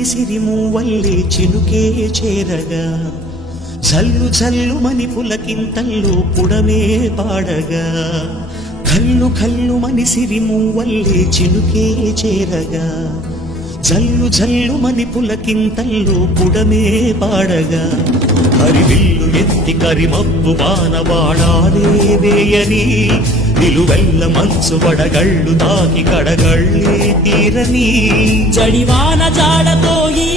మని సిరిమూవల్లే చినుకే చేరగా జల్లు జల్లుమని పులకింతల్లో పుడమే పాడగా కల్లు కల్లుమని సిరిమూవల్లే చినుకే చేరగా జల్లు జల్లుమని పులకింతల్లో పుడమే పాడగా హరివిల్లు ఎత్తి కరిమబ్బు బాణబాణాలే వేయని నిలువెల్ల మంచు వడగళ్ళు తాకి కడగళ్ళే తీరని జడివాన జాడతో ఈ